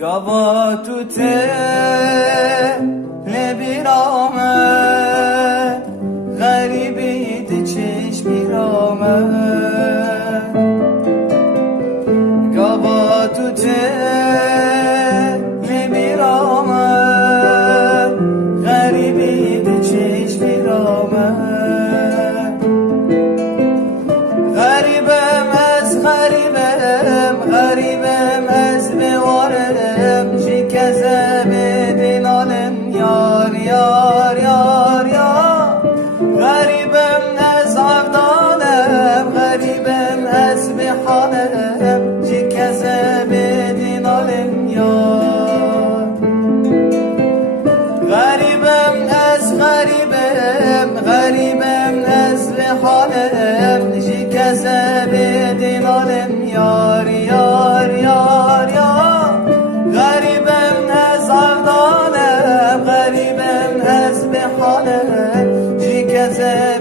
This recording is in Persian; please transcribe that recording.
گاوا تو لبیرامه غریبی ده چشمیرامه گاوا تو لبیرامه غریبی ده چشمیرامه غریبم از بوارم شکزه بدین آلم یار یار یار یار غریبم از عبدالم غریبم از بحالم شکزه بدین آلم یار غریبم از بحالم شکزه بدین آلم یار یار یار یار غریبم از عبدالم غریبم از بحالم شکزه